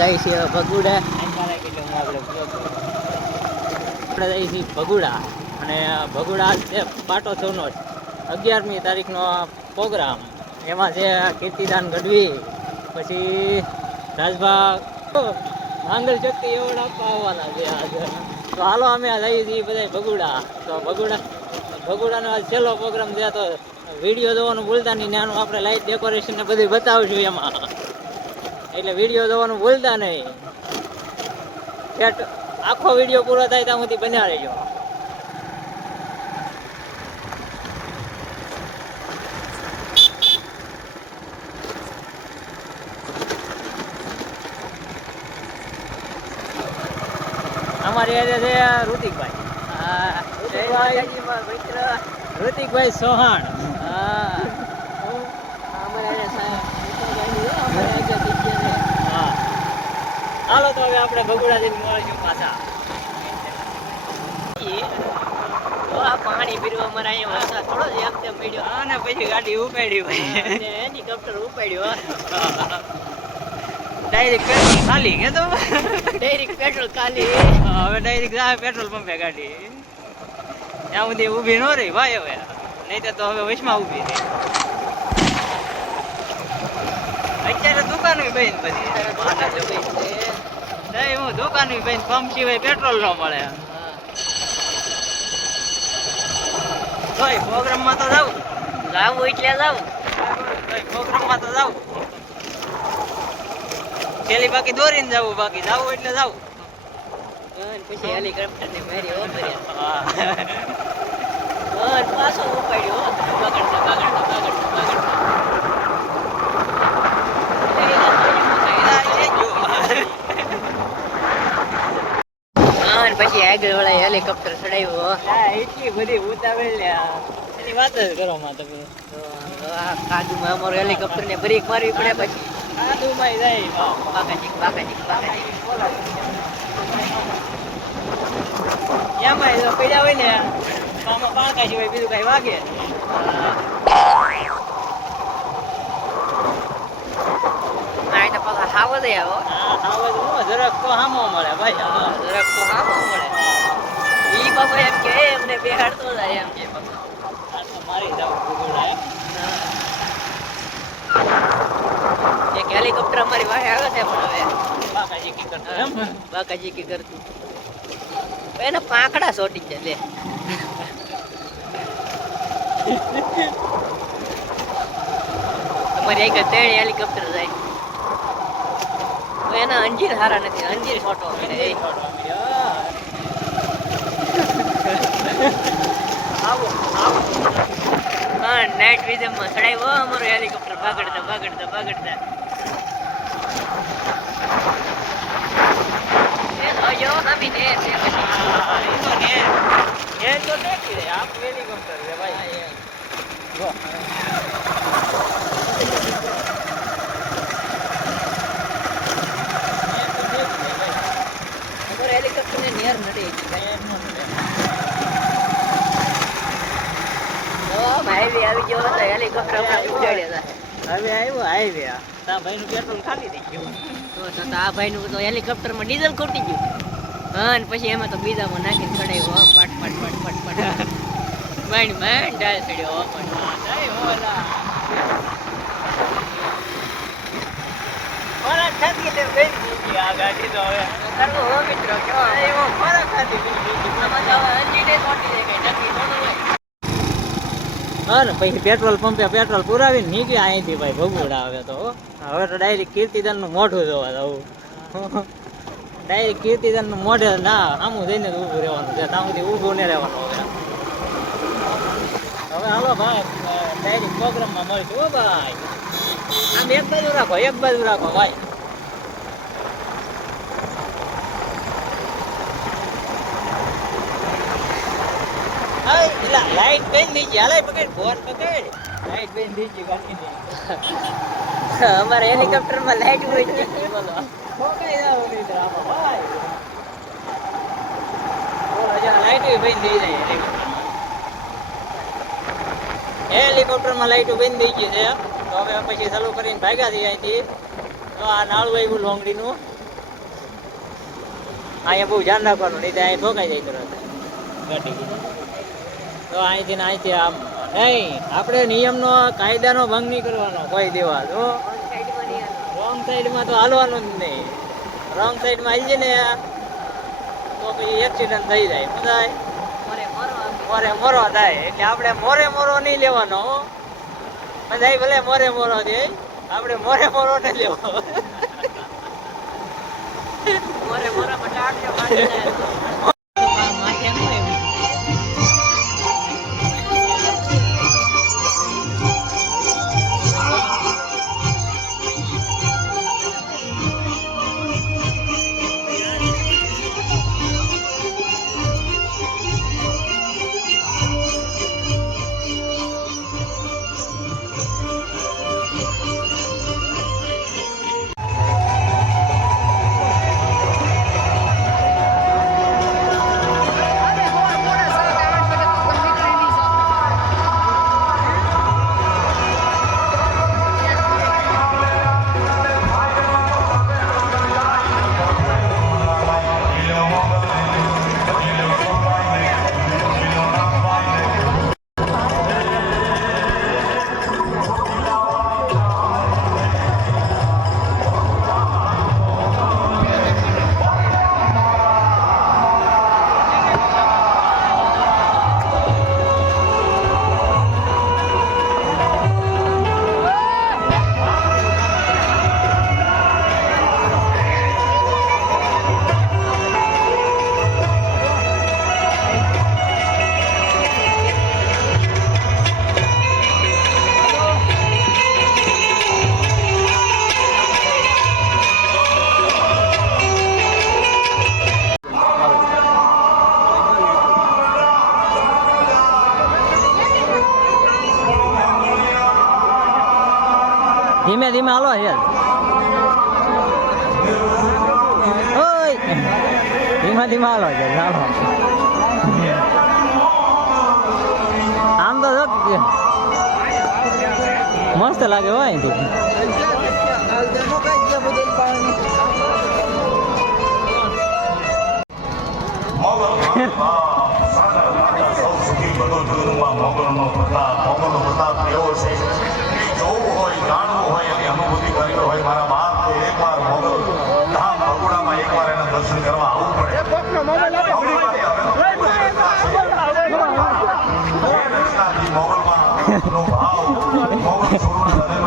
જાય છે ભગુડા. આપણે જઈએ છીએ ભગુડા અને ભગુડા છે બાટો ચોનો 11મી તારીખનો પ્રોગ્રામ. એમાં છે કીર્તિદાન ગઢવી, પછી રાજભા માંગલ શક્તિ એવોર્ડ આપવા આવવાના છે આજે. તો હાલો અમે જઈએ છીએ બધા ભગુડા. તો ભગુડાનો આજ છેલ્લો પ્રોગ્રામ છે. તો વિડીયો જોવાનું ભૂલતા નહીં. નાનું આપણે લાઇટ ડેકોરેશન ને બધું બતાવશું એમાં, એટલે વિડીયો જોવાનું ભૂલતા નહીં. આખો વિડીયો પૂરો થાય ત્યાં સુધી બન્યા રહેજો. અમારી આજે છે ઋતિકભાઈ. ઋતિકભાઈ ચૌહાણ. હાલો તો હવે આપણે ભગુડા જઈને મળીશું પાછા. પાણી પીરું અમારે અહીંયા વરસાદ થોડો જ એમ તેમ પડ્યો અને પછી ગાડી ઉપાડી ભાઈ, હેલિકોપ્ટર ઉપાડ્યો. ડાયરેક્ટ પેટ્રોલ ખાલી કે તો ડાયરેક્ટ પેટ્રોલ ખાલી. હવે ડાયરેક્ટ જાય પેટ્રોલ પંપે ગાડી. ત્યાં સુધી ઊભી ન રહી ભાઈ હવે, નહીં તો હવે વચમાં ઊભી રહી. અત્યારે દુકાન બેન બધી હું દુકાન બેન પંપ સિવાય પેટ્રોલ ન મળે. પ્રોગ્રામમાં તો જાવ એટલે જાવ પ્રોગ્રામમાં તો જાવ પેલી બાકી દોરીને જવું, બાકી જાવું એટલે જાવ. પછી હેલિકોપ્ટર ને મારી પાછો ઉપાડ્યો. પછી આગળ વાળા હેલિકોપ્ટર ચડાવ્યો. એટલી બધી ઉતાવળ એની વાત જ કરો માં તમે. કાદુમાં અમારો હેલિકોપ્ટર ને બ્રેક મારવી પડે. પછી કાદુમાં જાય બાકાજી એમાં જો પડ્યા હોય ને આમાં પાણકા સિવાય બીજું કઈ વાગે. પાછા હાવ જ આવો. જરાક તો હામો મળે ભાઈ. જરાક તો હાવ મળે. ઈ બાબો એમ કે એમને બેહાડતો જાય એમ કે મારી જાવ ભગુડા એક હેલિકોપ્ટર અમારી વાહે આવે છે પણ હવે બાકાજી કી કરતો એમ બાકાજી કી કરતું એના પાંખડા સોટી છે. લે અમારી એક 3 હેલિકોપ્ટર જાય. એના અંજીર હારા નથી. અંજીર છોટો હા નાઇટ વિઝન માં ચડાવ્યો અમારો હેલિકોપ્ટર ભાગડતા. હેલિકોપ્ટર ને નેર નડી હાઈવે આવી ગયો હતો. હેલિકોપ્ટર ઉડાડ્યા હતા. હવે આવ્યો હાઈવે. તા ભાઈ નું પેટ્રોલ ખાલી થઈ ગયું. તો આ ભાઈ નું તો હેલિકોપ્ટર માં ડીઝલ ખોટી ગયું. હા ને પછી એમાં તો બીજામાં નાખીને ચડાવ્યો. પટ માંડ ડાલ ચડ્યો. આ ગાડી તો હવે કરવો હો મિત્રો કેવો ફરક ખાતી હા ને પછી પેટ્રોલ પંપે પેટ્રોલ પુરાવીને નીકળ્યા અહીંથી ભાઈ ભગુડા. હવે તો ડાયરેક્ટ કીર્તિદાન નું મોઢું જોવા જવું. ડાયરેક્ટ કીર્તિદાન નું મોઢે ના આમું જઈને ઊભું રહેવાનું છે. ત્યાં સુધી ઊભું ને રહેવાનું. હવે હાલો ભાઈ ડાયરેક્ટ પ્રોગ્રામમાં મળીશું. હો ભાઈ આમ એક બાજુ રાખો ભાઈ. લાઈટ બેન દીજી હાલે પકડ ફોન પકડ. લાઈટ બેન દીજી બાકી અમારે હેલિકોપ્ટર માં લાઈટ હોય છે. બોલો ખોકાઈ જાવ નહીં આમાં ભાઈ. બોલો જા લાઈટ બેન દઈ જાય હેલિકોપ્ટર માં લાઈટ બેન દઈ ગઈ છે. તો હવે પછી ચાલુ કરીને ભાગ્યા થઈ અહીંથી. તો આ નાળું આવ્યું લોંગડીનું. અહીંયા બહુ ધ્યાન રાખવાનું, નહીં તો અહીંયા ઠોકાઈ જાય તરત ગાડી. તો અહીંથી આમ નહીં, આપણે નિયમનો કાયદાનો ભંગ નહીં કરવાનો કોઈ દેવા. તો રોંગ સાઈડમાં તો હાલવાનું જ નહીં. રોંગ સાઈડમાં આવી જાય ને તો પછી એક્સિડન્ટ થઈ જાય. બધા મોરે થાય. એટલે આપણે મોરો નહીં લેવાનો. બધા ભલે મોરો છે, આપણે મોરો નહીં લેવો. ધીમે ધીમે હાલો યાર. ઓય ધીમે હાલો યાર. હાલો આમ તો મસ્ત લાગે હોય અહીંથી.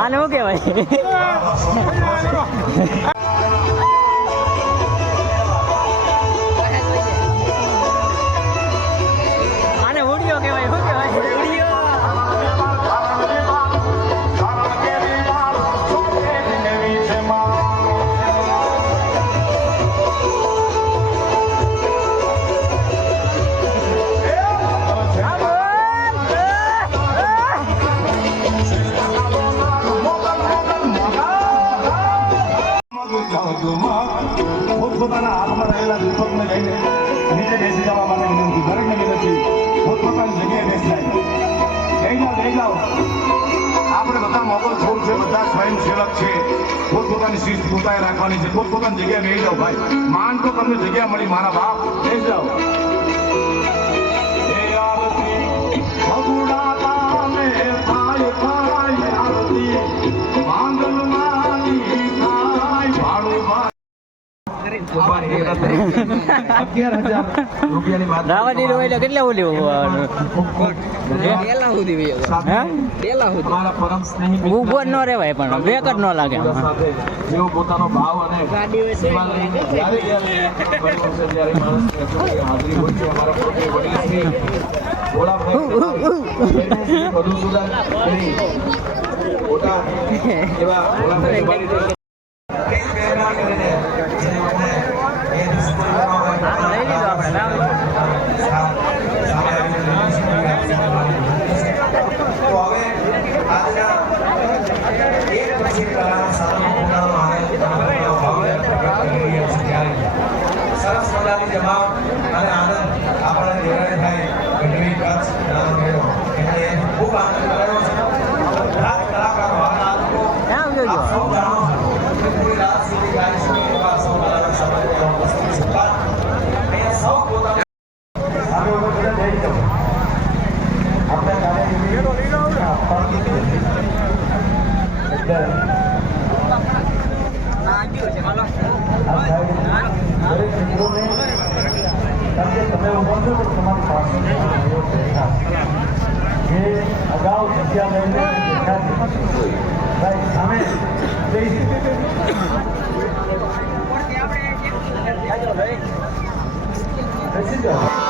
આને શું કહેવાય? આને ઉડિયો કહેવાય. શું કહેવાય? પોતપોતાના હાથમાં રહેલા દીપકને લઈને નીચે બેસી જવા માટે વિનંતી. દરેકને વિનંતી પોતપોતાની જગ્યાએ બેસી જાય. જઈ જાઓ. આપણે બધા મોગલ છોડ છે, બધા સ્વયંસેવક છે. પોતપોતાની શિસ્ત પોતાએ રાખવાની છે. પોતપોતાની જગ્યાએ બેસી જાઓ ભાઈ. માંડ તો તમને જગ્યા મળી મારા બાપ. બેસી જાઓ. રાવડી નો એટલે કેટલા ઓલી ઉભો ન રેવાય, પણ બ્રેક જ ન લાગે. જેવો પોતાનો ભાવ અને હાજરી હોય છે અમારા પોતે વડીલ શ્રી ભોળાભાઈ મધુસૂદન મોટા એવા ભોળાભાઈ સરસ મજાની જમાવ અને આનંદ આપણે નિર્ણય થાય ગઢવી કચ્છ મેળો એટલે ખૂબ આનંદ કર્યો છે. રાત કલાકારો આપ સૌ જાણો છો કે પૂરી રાત સુધી ગાઈ શકે એવા સૌ સમય ઉપસ્થિત હતા. સામે ઉભો બધા જઈ જાઓ. આપણે કાર્યક્રમ આપવાની છે. એટલે આ સાહેબ દરેક મિત્રોને કારણ કે તમે ઉભો છો તો તમારી પાસે જે અગાઉ જગ્યા લઈને બેઠા છે ભાઈ સામે બેસી જાઓ.